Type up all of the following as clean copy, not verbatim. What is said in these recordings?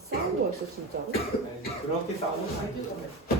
싸운 거였어 진짜로? 그렇게 싸우는 거 아니죠?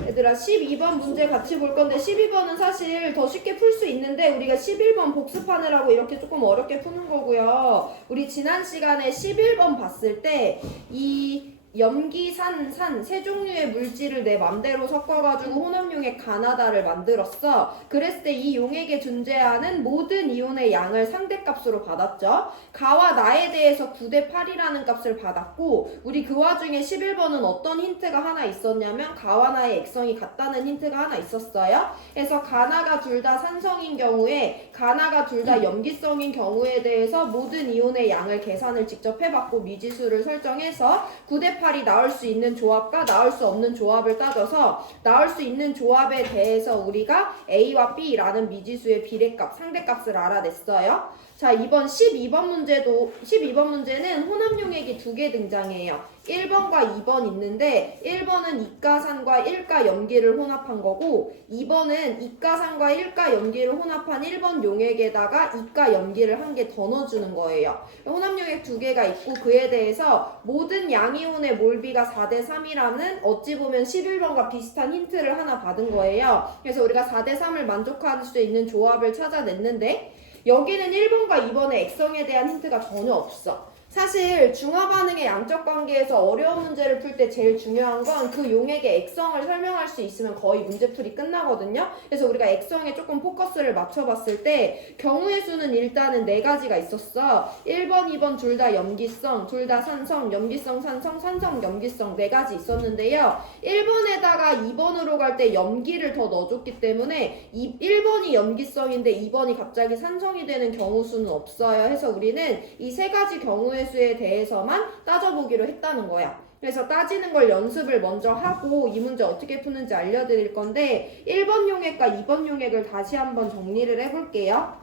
얘들아 12번 문제 같이 볼 건데 12번은 사실 더 쉽게 풀 수 있는데 우리가 11번 복습하느라고 이렇게 조금 어렵게 푸는 거고요. 우리 지난 시간에 11번 봤을 때 이 염기, 산 세 종류의 물질을 내 맘대로 섞어가지고 혼합용액 가나다를 만들었어. 그랬을 때 이 용액에 존재하는 모든 이온의 양을 상대값으로 받았죠. 가와 나에 대해서 9대 8이라는 값을 받았고 우리 그 와중에 11번은 어떤 힌트가 하나 있었냐면 가와 나의 액성이 같다는 힌트가 하나 있었어요. 그래서 가나가 둘 다 산성인 경우에 가나가 둘 다 염기성인 경우에 대해서 모든 이온의 양을 계산을 직접 해봤고 미지수를 설정해서 9대 8이 나올 수 있는 조합과 나올 수 없는 조합을 따져서 나올 수 있는 조합에 대해서 우리가 A와 B라는 미지수의 비례값, 상대값을 알아냈어요. 자, 이번 12번 문제는 혼합용액이 두 개 등장해요. 1번과 2번 있는데 1번은 이가산과 1가 염기를 혼합한 거고 2번은 이가산과 1가 염기를 혼합한 1번 용액에다가 이가 염기를 한 개 더 넣어주는 거예요. 혼합용액 두 개가 있고 그에 대해서 모든 양이온의 몰비가 4대 3이라는 어찌 보면 11번과 비슷한 힌트를 하나 받은 거예요. 그래서 우리가 4대 3을 만족할 수 있는 조합을 찾아냈는데 여기는 1번과 2번의 액성에 대한 힌트가 전혀 없어. 사실 중화반응의 양적 관계에서 어려운 문제를 풀 때 제일 중요한 건 그 용액의 액성을 설명할 수 있으면 거의 문제풀이 끝나거든요. 그래서 우리가 액성에 조금 포커스를 맞춰봤을 때 경우의 수는 일단은 4가지가 있었어. 1번, 2번 둘 다 염기성, 둘 다 산성, 염기성, 산성, 산성, 염기성 4가지 있었는데요. 1번에다가 2번으로 갈 때 염기를 더 넣어줬기 때문에 1번이 염기성인데 2번이 갑자기 산성이 되는 경우 수는 없어요. 해서 우리는 이 3가지 경우의 수에 대해서만 따져보기로 했다는 거야. 그래서 따지는 걸 연습을 먼저 하고 이 문제 어떻게 푸는지 알려드릴 건데 1번 용액과 2번 용액을 다시 한번 정리를 해볼게요.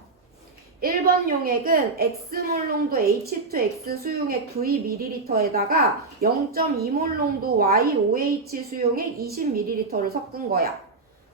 1번 용액은 X몰 농도 H2X 수용액 VmL에다가 0.2몰 농도 YOH 수용액 20ml를 섞은 거야.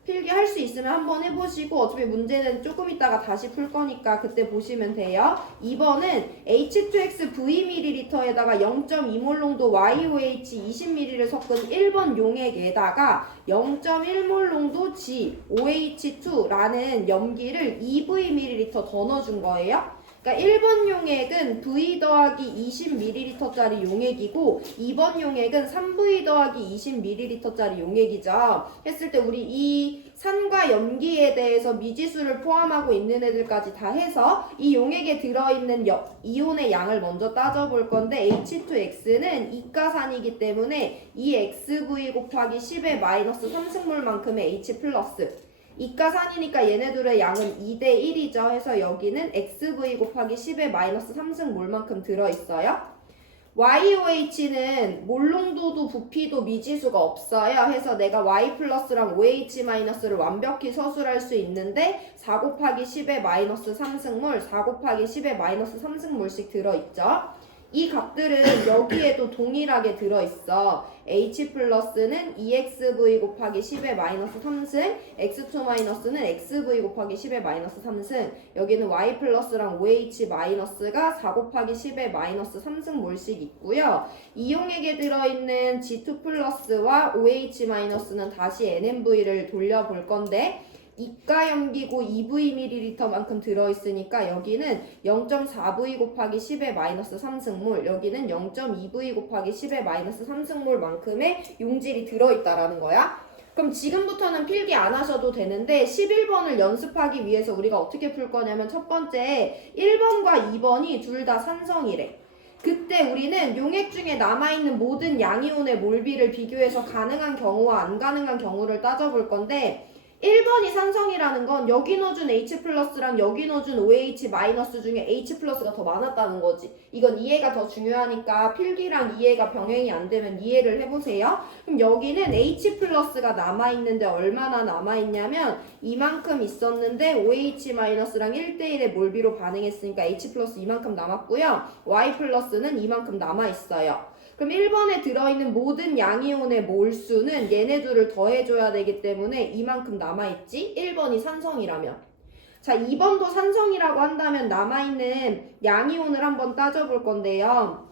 필기할 수 있으면 한번 해보시고 어차피 문제는 조금 있다가 다시 풀 거니까 그때 보시면 돼요. 2번은 H2X VmL에다가 0.2몰 농도 YOH 20ml를 섞은 1번 용액에다가 0.1몰 농도 GOH2라는 염기를 2vml 더 넣어준 거예요. 그러니까 1번 용액은 V 더하기 20ml짜리 용액이고 2번 용액은 3V 더하기 20ml짜리 용액이죠. 했을 때 우리 이 산과 염기에 대해서 미지수를 포함하고 있는 애들까지 다 해서 이 용액에 들어있는 이온의 양을 먼저 따져볼 건데 H2X는 이가산이기 때문에 2XV 곱하기 10의 마이너스 3승몰만큼의 H 플러스 이가산이니까 얘네들의 양은 2대 1이죠. 해서 여기는 XV 곱하기 10의 마이너스 3승몰만큼 들어있어요. YOH는 몰농도도 부피도 미지수가 없어요. 해서 내가 Y 플러스랑 OH 마이너스를 완벽히 서술할 수 있는데 4 곱하기 10의 마이너스 3승몰, 4 곱하기 10의 마이너스 3승몰씩 들어있죠. 이 값들은 여기에도 동일하게 들어있어. H 플러스는 2XV 곱하기 10의 마이너스 3승, X2 마이너스는 XV 곱하기 10의 마이너스 3승, 여기는 Y 플러스랑 OH 마이너스가 4 곱하기 10의 마이너스 3승몰씩 있고요. 이 용액에 들어있는 G2 플러스와 OH 마이너스는 다시 NMV를 돌려볼 건데 이가 염기고 2vml만큼 들어있으니까 여기는 0.4v 곱하기 10의 마이너스 3승몰, 여기는 0.2v 곱하기 10의 마이너스 3승몰만큼의 용질이 들어있다라는 거야. 그럼 지금부터는 필기 안 하셔도 되는데 11번을 연습하기 위해서 우리가 어떻게 풀 거냐면 첫 번째 1번과 2번이 둘 다 산성이래. 그때 우리는 용액 중에 남아있는 모든 양이온의 몰비를 비교해서 가능한 경우와 안 가능한 경우를 따져볼 건데 1번이 산성이라는 건 여기 넣어준 H 플러스랑 여기 넣어준 OH 마이너스 중에 H 플러스가 더 많았다는 거지. 이건 이해가 더 중요하니까 필기랑 이해가 병행이 안 되면 이해를 해보세요. 그럼 여기는 H 플러스가 남아있는데 얼마나 남아있냐면 이만큼 있었는데 OH 마이너스랑 1대1의 몰비로 반응했으니까 H 플러스 이만큼 남았고요. Y 플러스는 이만큼 남아있어요. 그럼 1번에 들어있는 모든 양이온의 몰수는 얘네 둘을 더해줘야 되기 때문에 이만큼 남아있지? 1번이 산성이라면. 자, 2번도 산성이라고 한다면 남아있는 양이온을 한번 따져볼 건데요.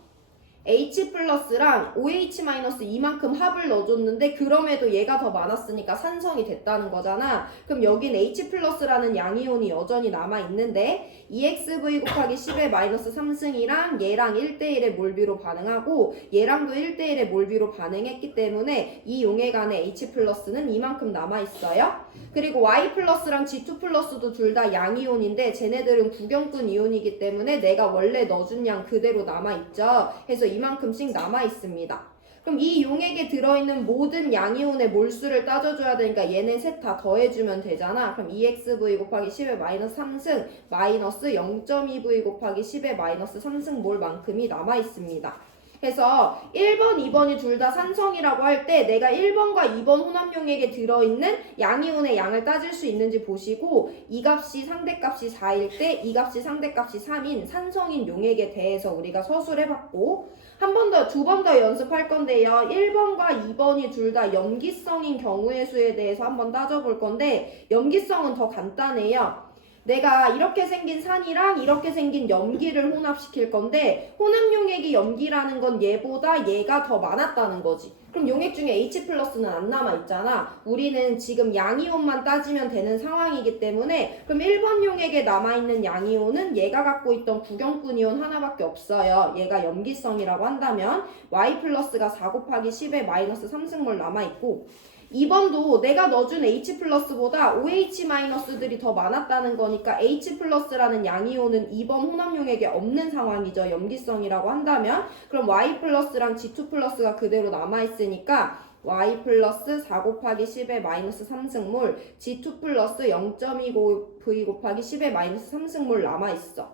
H 플러스랑 OH 마이너스 이만큼 합을 넣어줬는데 그럼에도 얘가 더 많았으니까 산성이 됐다는 거잖아. 그럼 여긴 H 플러스라는 양이온이 여전히 남아있는데 EXV 곱하기 10의 마이너스 3승이랑 얘랑 1대1의 몰비로 반응하고 얘랑도 1대1의 몰비로 반응했기 때문에 이 용액 안에 H 플러스는 이만큼 남아있어요. 그리고 Y 플러스랑 G2 플러스도 둘 다 양이온인데 쟤네들은 구경꾼 이온이기 때문에 내가 원래 넣어준 양 그대로 남아있죠. 해서 이만큼씩 남아있습니다. 그럼 이 용액에 들어있는 모든 양이온의 몰수를 따져줘야 되니까 얘네 셋 다 더해주면 되잖아. 그럼 EXV 곱하기 10의 마이너스 3승 마이너스 0.2V 곱하기 10의 마이너스 3승 몰만큼이 남아있습니다. 그래서 1번, 2번이 둘 다 산성이라고 할 때 내가 1번과 2번 혼합용액에 들어있는 양이온의 양을 따질 수 있는지 보시고 이 값이 상대값이 4일 때 이 값이 상대값이 3인 산성인 용액에 대해서 우리가 서술해봤고 한 번 더, 두 번 더 연습할 건데요. 1번과 2번이 둘 다 염기성인 경우의 수에 대해서 한번 따져볼 건데 염기성은 더 간단해요. 내가 이렇게 생긴 산이랑 이렇게 생긴 염기를 혼합시킬 건데 혼합용액이 염기라는 건 얘보다 얘가 더 많았다는 거지. 그럼 용액 중에 H 플러스는 안 남아있잖아. 우리는 지금 양이온만 따지면 되는 상황이기 때문에 그럼 1번 용액에 남아있는 양이온은 얘가 갖고 있던 구경꾼 이온 하나밖에 없어요. 얘가 염기성이라고 한다면 Y 플러스가 4 곱하기 10의 마이너스 3승몰 남아있고 2번도 내가 넣어준 H 플러스보다 OH 마이너스들이 더 많았다는 거니까 H 플러스라는 양이온은 2번 혼합용액에 없는 상황이죠. 염기성이라고 한다면 그럼 Y 플러스랑 G2 플러스가 그대로 남아있으니까 Y 플러스 4 곱하기 10의 마이너스 3승몰 G2 플러스 0.25V 곱하기 10의 마이너스 3승몰 남아있어.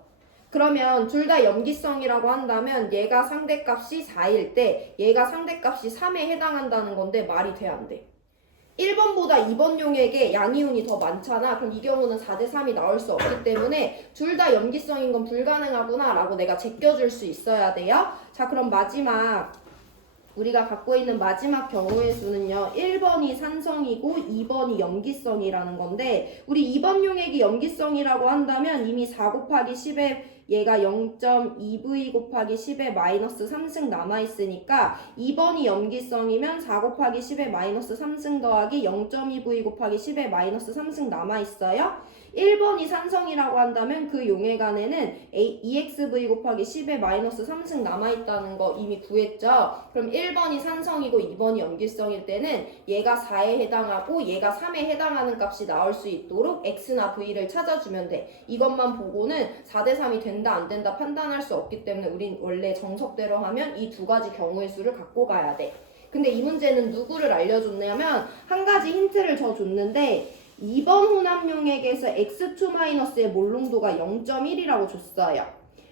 그러면 둘 다 염기성이라고 한다면 얘가 상대값이 4일 때 얘가 상대값이 3에 해당한다는 건데 말이 돼 안 돼? 1번보다 2번 용액에 양이온이 더 많잖아. 그럼 이 경우는 4대 3이 나올 수 없기 때문에 둘 다 염기성인 건 불가능하구나 라고 내가 제껴줄 수 있어야 돼요. 자, 그럼 마지막 우리가 갖고 있는 마지막 경우의 수는요. 1번이 산성이고 2번이 염기성이라는 건데 우리 2번 용액이 염기성이라고 한다면 이미 4 곱하기 10에 얘가 0.2V 곱하기 10의 마이너스 3승 남아있으니까 2번이 염기성이면 4 곱하기 10의 마이너스 3승 더하기 0.2V 곱하기 10의 마이너스 3승 남아있어요. 1번이 산성이라고 한다면 그 용액 안에는 EXV 곱하기 10의 마이너스 3승 남아있다는 거 이미 구했죠. 그럼 1번이 산성이고 2번이 염기성일 때는 얘가 4에 해당하고 얘가 3에 해당하는 값이 나올 수 있도록 X나 V를 찾아주면 돼. 이것만 보고는 4대 3이 된다 안 된다 판단할 수 없기 때문에 우린 원래 정석대로 하면 이 두 가지 경우의 수를 갖고 가야 돼. 근데 이 문제는 누구를 알려줬냐면 한 가지 힌트를 줘 줬는데 2번 혼합용액에서 X2-의 몰농도가 0.1이라고 줬어요.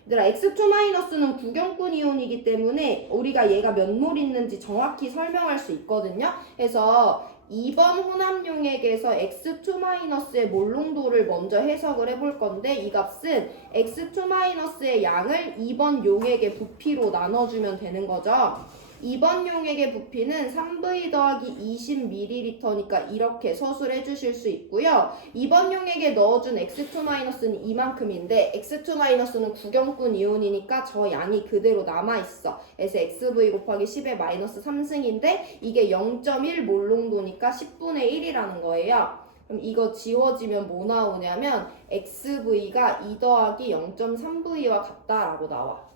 얘들아, X2-는 구경꾼 이온이기 때문에 우리가 얘가 몇 몰 있는지 정확히 설명할 수 있거든요. 그래서 2번 혼합용액에서 X2-의 몰농도를 먼저 해석을 해볼 건데 이 값은 X2-의 양을 2번 용액의 부피로 나눠주면 되는 거죠. 2번 용액의 부피는 3V 더하기 20ml니까 이렇게 서술해 주실 수 있고요. 2번 용액에 넣어준 X2-는 이만큼인데 X2-는 구경꾼 이온이니까 저 양이 그대로 남아있어. 그래서 XV 곱하기 10의 마이너스 3승인데 이게 0.1 몰농도니까 10분의 1이라는 거예요. 그럼 이거 지워지면 뭐 나오냐면 XV가 2 더하기 0.3V와 같다라고 나와.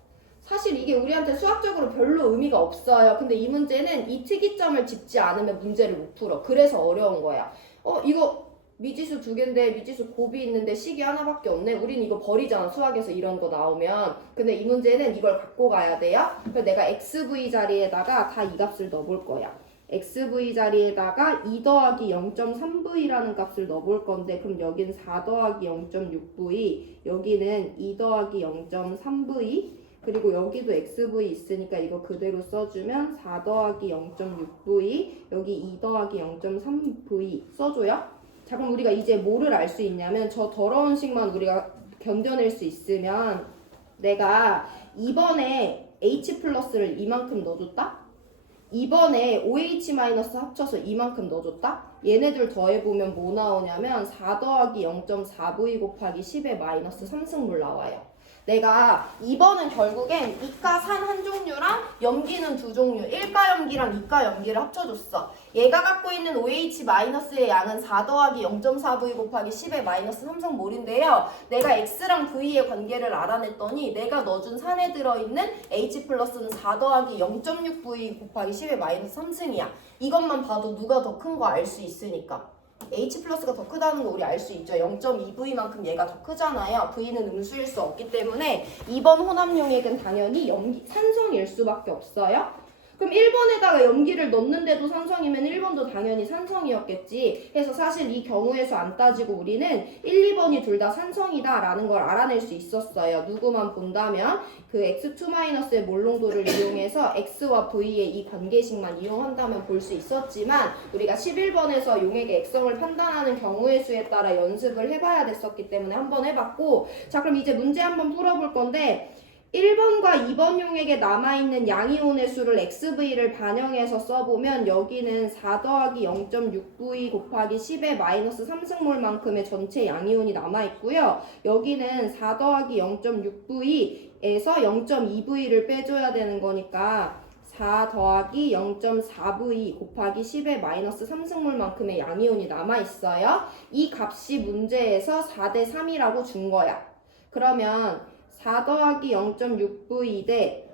사실 이게 우리한테 수학적으로 별로 의미가 없어요. 근데 이 문제는 이 특이점을 짚지 않으면 문제를 못 풀어. 그래서 어려운 거야. 이거 미지수 2개인데 미지수 곱이 있는데 식이 하나밖에 없네. 우린 이거 버리잖아. 수학에서 이런 거 나오면. 근데 이 문제는 이걸 갖고 가야 돼요. 그래서 내가 XV 자리에다가 다 이 값을 넣어볼 거야. XV 자리에다가 2 더하기 0.3V라는 값을 넣어볼 건데 그럼 여기는 4 더하기 0.6V 여기는 2 더하기 0.3V 그리고 여기도 XV 있으니까 이거 그대로 써주면 4 더하기 0.6V 여기 2 더하기 0.3V 써줘요. 자, 그럼 우리가 이제 뭐를 알 수 있냐면 저 더러운 식만 우리가 견뎌낼 수 있으면 내가 이번에 H 플러스를 이만큼 넣어줬다? 이번에 OH 마이너스 합쳐서 이만큼 넣어줬다? 얘네들 더해보면 뭐 나오냐면 4 더하기 0.4V 곱하기 10의 마이너스 3승몰 나와요. 내가 2번은 결국엔 이가 산 한 종류랑 염기는 두 종류, 1가 염기랑 2가 염기를 합쳐줬어. 얘가 갖고 있는 OH-의 양은 4 더하기 0.4V 곱하기 10의 마이너스 3승몰인데요. 내가 X랑 V의 관계를 알아냈더니 내가 넣어준 산에 들어있는 H 플러스는 4 더하기 0.6V 곱하기 10의 마이너스 3승이야. 이것만 봐도 누가 더 큰 거 알 수 있으니까. H 플러스가 더 크다는 거 우리 알 수 있죠. 0.2V만큼 얘가 더 크잖아요. V는 음수일 수 없기 때문에 2번 혼합용액은 당연히 산성일 수밖에 없어요. 그럼 1번에다가 염기를 넣는데도 산성이면 1번도 당연히 산성이었겠지. 그래서 사실 이 경우에서 안 따지고 우리는 1, 2번이 둘 다 산성이다 라는 걸 알아낼 수 있었어요. 누구만 본다면 그 X2-의 몰농도를 이용해서 X와 V의 이 관계식만 이용한다면 볼 수 있었지만 우리가 11번에서 용액의 액성을 판단하는 경우의 수에 따라 연습을 해봐야 됐었기 때문에 한번 해봤고, 자 그럼 이제 문제 한번 풀어볼 건데 1번과 2번 용액에 남아있는 양이온의 수를 XV를 반영해서 써보면 여기는 4 더하기 0.6V 곱하기 10의 마이너스 3승몰만큼의 전체 양이온이 남아있고요. 여기는 4 더하기 0.6V에서 0.2V를 빼줘야 되는 거니까 4 더하기 0.4V 곱하기 10의 마이너스 3승몰만큼의 양이온이 남아있어요. 이 값이 문제에서 4대 3이라고 준 거야. 그러면 4 더하기 0.6V 대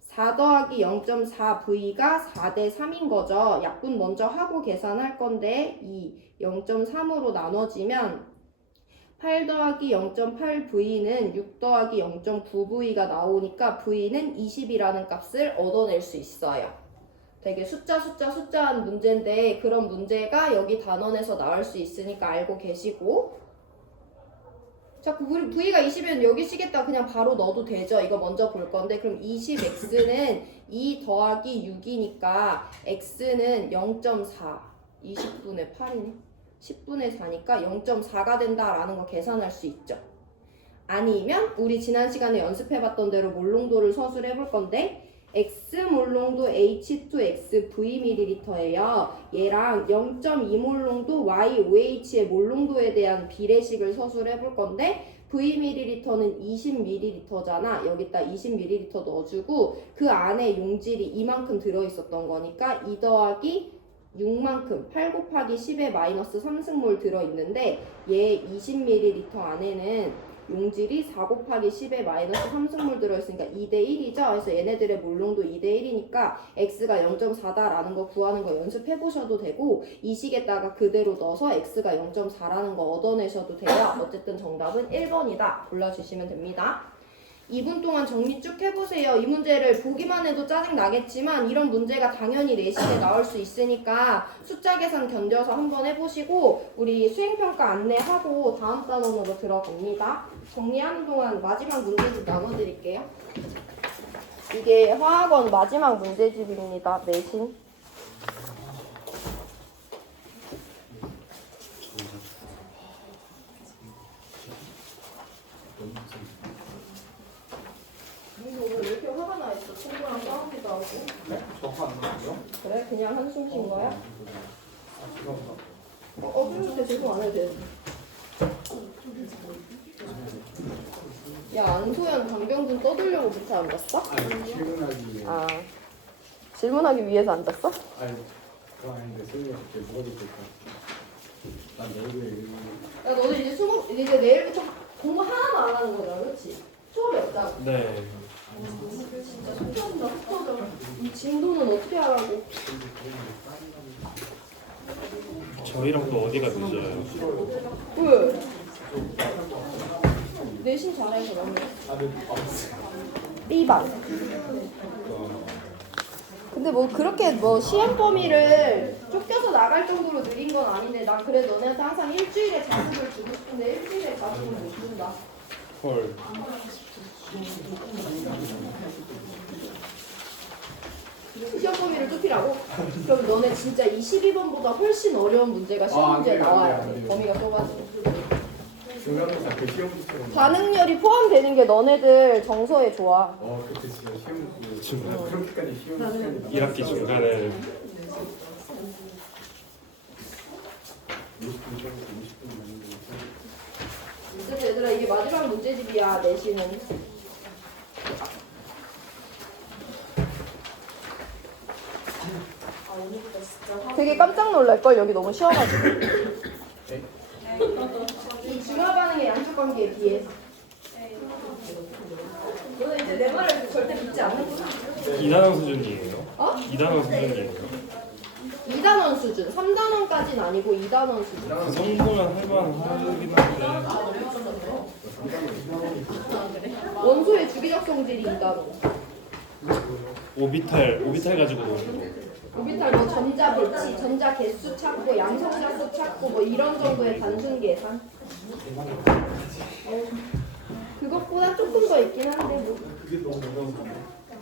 4 더하기 0.4V가 4대 3인 거죠. 약분 먼저 하고 계산할 건데 이 0.3으로 나눠지면 8 더하기 0.8V는 6 더하기 0.9V가 나오니까 V는 20이라는 값을 얻어낼 수 있어요. 되게 숫자한 문제인데 그런 문제가 여기 단원에서 나올 수 있으니까 알고 계시고, 자, 우리 V가 20이면 여기 쓰겠다 그냥 바로 넣어도 되죠. 이거 먼저 볼 건데 그럼 20x는 2 더하기 6이니까 x는 0.4 20분의 8이네 10분의 4니까 0.4가 된다라는 거 계산할 수 있죠. 아니면 우리 지난 시간에 연습해봤던 대로 몰농도를 서술해 볼 건데 X 몰농도 H2X Vml예요. 얘랑 0.2 몰농도 YOH의 몰농도에 대한 비례식을 서술해 볼 건데 Vml는 20ml잖아. 여기다 20ml 넣어주고 그 안에 용질이 이만큼 들어있었던 거니까 2 더하기 6만큼 8 곱하기 10의 마이너스 3승몰 들어있는데 얘 20ml 안에는 용질이 4 곱하기 10의 마이너스 3승몰 들어있으니까 2대1이죠. 그래서 얘네들의 몰농도 2대1이니까 x가 0.4다라는 거 구하는 거 연습해보셔도 되고 이 식에다가 그대로 넣어서 x가 0.4라는 거 얻어내셔도 돼요. 어쨌든 정답은 1번이다. 골라주시면 됩니다. 2분 동안 정리 쭉 해보세요. 이 문제를 보기만 해도 짜증나겠지만 이런 문제가 당연히 내신에 나올 수 있으니까 숫자 계산 견뎌서 한번 해보시고 우리 수행평가 안내하고 다음 단원으로 들어갑니다. 정리하는 동안 마지막 문제집 나눠드릴게요. 이게 화학원 마지막 문제집입니다. 내신. 오늘 왜 이렇게 화가 나 있어? 친구랑 싸우기도 하고. 네? 저거 안 나와요? 그래? 그냥 한숨 쉰 거야? 아, 죄송합니다. 그래도 돼. 죄송 안 해도 돼. 야, 안소연 강병준 떠들려고 밑에 앉았어? 아니, 질문하기 위해. 아, 질문하기 위해서 앉았어? 아니, 그거 아닌데, 선생님이 갑자기 뭐가 됐을까? 난 내일에 야, 너는 이제 내일부터 공부 하나도 안 하는 거잖아, 그렇지? 수업이 없잖아. 네. 진짜 속터진다, 속터져. 이 진도는 어떻게 하라고? 저희랑 또 어디가 늦어요? 왜? 내신 잘해서 너무. B반. 근데 뭐 그렇게 뭐 시험 범위를 쫓겨서 나갈 정도로 느린 건 아닌데 난 그래 너네한테 항상 일주일에 자습을 주고 싶은데 일주일에 자습을 못 준다. 헐. 시험 범위를 좁히라고? 그럼 너네 진짜 이 12번보다 훨씬 어려운 문제가 시험 문제에 나와야 돼. 범위가 좁아지고. 중간고사 그 시험처럼. 반응열이 포함되는 게 너네들 정서에 좋아. 그때 진짜 시험 중간. 그렇게까지 시험 1학기 중간에 20분 정도 20분 정도. 그래서 얘들아 이게 우리 마지막 문제집이야 내신은. 되게 깜짝 놀랄걸 여기 너무 쉬워가지고. 이 중화 반응의 양쪽 관계에 비해서. 너는 이제 내 말을 절대 믿지 않는구나. 2단원 수준이에요. 어? 2단원 수준이에요. 2단원 수준. 3단원까지는 아니고 2단원 수준. 그 정도면 할만하긴 한데. 원소의 주기적 성질이 2단원. 오비탈 가지고 노는 거. 오비탈 뭐 전자 배치, 전자 개수 찾고 양성자 수 찾고 뭐 이런 정도의 단순 계산. 그것보다 조금 더 있긴 한데 뭐.